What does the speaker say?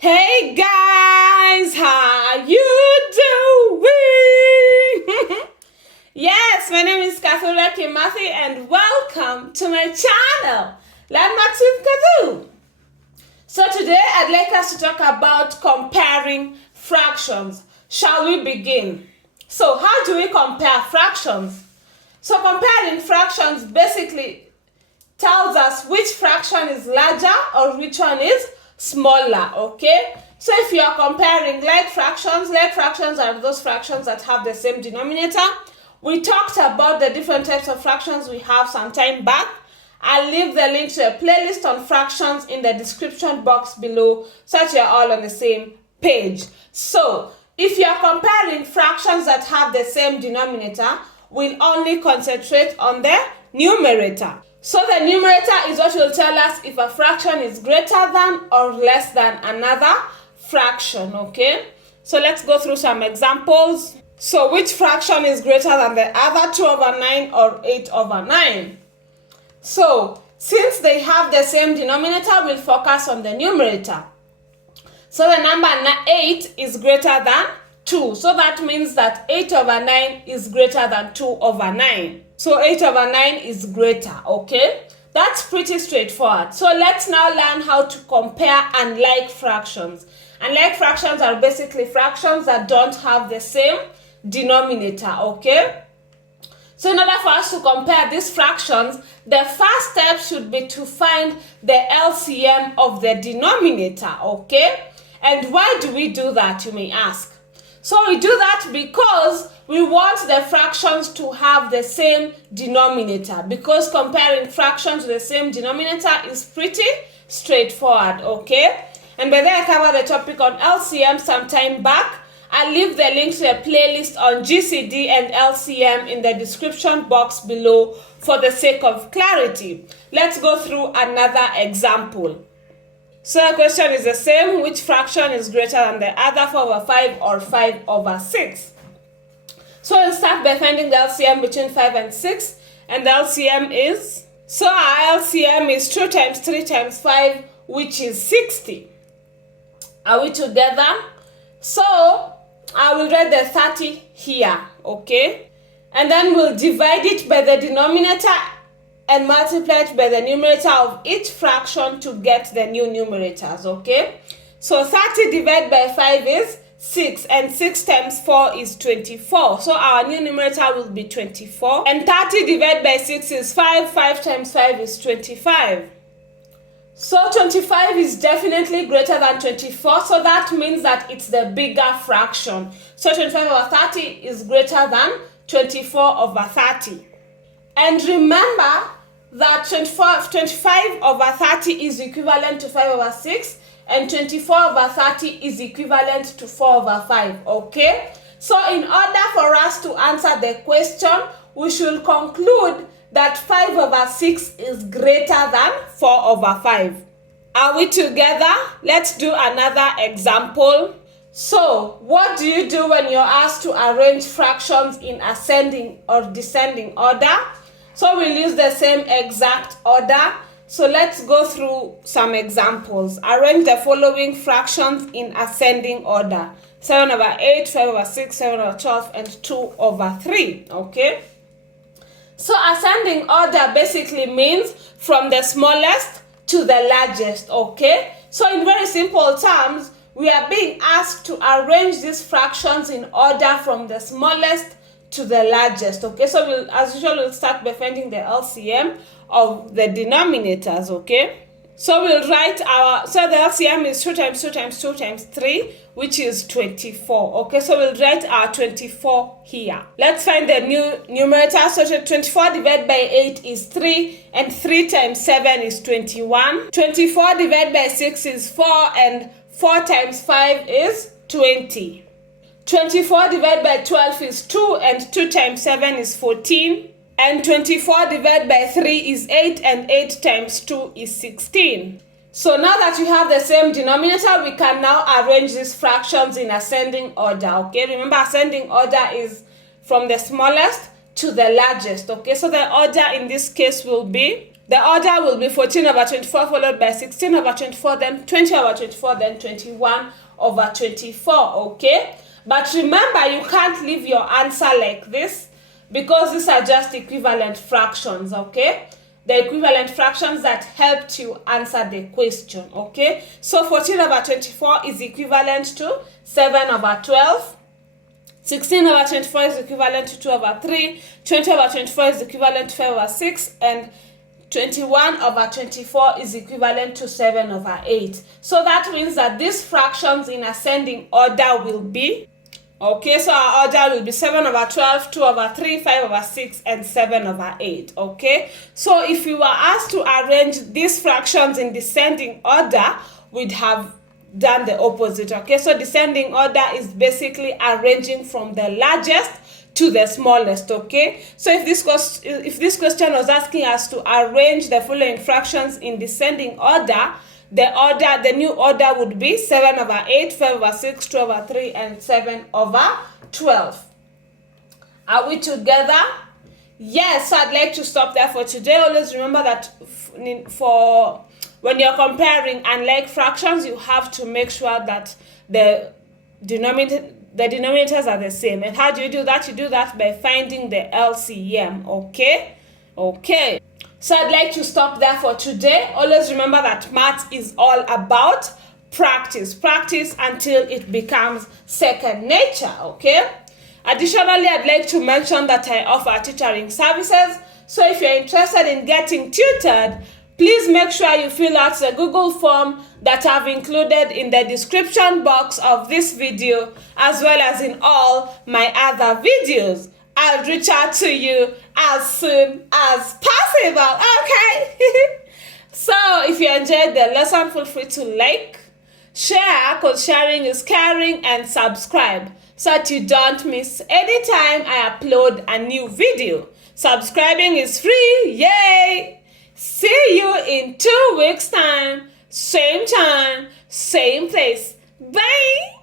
Hey guys, how you doing? Yes, my name is Kathura Kimathi and welcome to my channel, Landmarks with Kathu. So today I'd like us to talk about comparing fractions. Shall we begin? So how do we compare fractions? So comparing fractions basically tells us which fraction is larger or which one is smaller, okay? So if you are comparing like fractions are those fractions that have the same denominator. We talked about the different types of fractions we have some time back. I'll leave the link to a playlist on fractions in the description box below so that you're all on the same page. So if you are comparing fractions that have the same denominator, we'll only concentrate on the numerator. So the numerator is what will tell us if a fraction is greater than or less than another fraction, okay? So let's go through some examples. So which fraction is greater than the other, 2/9 or 8/9? So since they have the same denominator, we'll focus on the numerator. So the number 8 is greater than 2. So that means that 8/9 is greater than 2/9. So 8/9 is greater, okay? That's pretty straightforward. So let's now learn how to compare unlike fractions. Unlike fractions are basically fractions that don't have the same denominator, okay? So in order for us to compare these fractions, the first step should be to find the LCM of the denominator, okay? And why do we do that, you may ask? So we do that because we want the fractions to have the same denominator, because comparing fractions with the same denominator is pretty straightforward, okay? And by the way, I covered the topic on LCM some time back. I'll leave the link to a playlist on GCD and LCM in the description box below for the sake of clarity. Let's go through another example. So the question is the same. Which fraction is greater than the other, 4/5 or 5/6? So we'll start by finding the LCM between 5 and 6. And the LCM is, so our LCM is 2 times 3 times 5, which is 60. Are we together? So I will write the 30 here, okay? And then we'll divide it by the denominator and multiply it by the numerator of each fraction to get the new numerators, okay? So 30 divided by 5 is 6, and 6 times 4 is 24. So our new numerator will be 24. And 30 divided by 6 is 5. 5 times 5 is 25. So 25 is definitely greater than 24. So that means that it's the bigger fraction. So 25/30 is greater than 24/30. And remember that 25/30 is equivalent to 5/6, and 24/30 is equivalent to 4/5, okay? So in order for us to answer the question, we should conclude that 5/6 is greater than 4/5. Are we together? Let's do another example. So what do you do when you're asked to arrange fractions in ascending or descending order? So we'll use the same exact order. So let's go through some examples. Arrange the following fractions in ascending order: 7/8, 5/6, 7/12, and 2/3, okay? So ascending order basically means from the smallest to the largest, okay? So in very simple terms, we are being asked to arrange these fractions in order from the smallest to the largest, okay? So we'll, as usual, we'll start by finding the LCM of the denominators, okay? So we'll write so the LCM is 2 times 2 times 2 times 3, which is 24, okay? So we'll write our 24 here. Let's find the new numerator. So 24 divided by 8 is 3, and 3 times 7 is 21. 24 divided by 6 is 4, and 4 times 5 is 20. 24 divided by 12 is 2, and 2 times 7 is 14. And 24 divided by 3 is 8, and 8 times 2 is 16. So now that we have the same denominator, we can now arrange these fractions in ascending order, okay? Remember, ascending order is from the smallest to the largest, okay? So the order in this case will be The order will be 14 over 24 followed by 16 over 24, then 20 over 24, then 21 over 24, okay? But remember, you can't leave your answer like this because these are just equivalent fractions, okay? The equivalent fractions that helped you answer the question, okay? So 14 over 24 is equivalent to 7 over 12. 16 over 24 is equivalent to 2 over 3. 20 over 24 is equivalent to 5 over 6. And 21 over 24 is equivalent to 7 over 8. So that means that these fractions in ascending order will be, okay, so our order will be 7 over 12, 2 over 3, 5 over 6, and 7 over 8, okay? So if we were asked to arrange these fractions in descending order, we'd have done the opposite, okay? So descending order is basically arranging from the largest to the smallest, okay? So if this question was asking us to arrange the following fractions in descending order, the new order would be 7 over 8, 5 over 6, 2 over 3, and 7 over 12. Are we together? Yes, so I'd like to stop there for today. Always remember that for when you're comparing unlike fractions, you have to make sure that the denominators are the same. And how do you do that? You do that by finding the LCM, okay? Okay. So I'd like to stop there for today. Always remember that math is all about practice. Practice until it becomes second nature, okay? Additionally, I'd like to mention that I offer tutoring services. So if you're interested in getting tutored, please make sure you fill out the Google form that I've included in the description box of this video, as well as in all my other videos. I'll reach out to you as soon as possible, okay? So if you enjoyed the lesson, feel free to like, share, because sharing is caring, and subscribe so that you don't miss any time I upload a new video. Subscribing is free, yay! See you in 2 weeks' time, same place. Bye!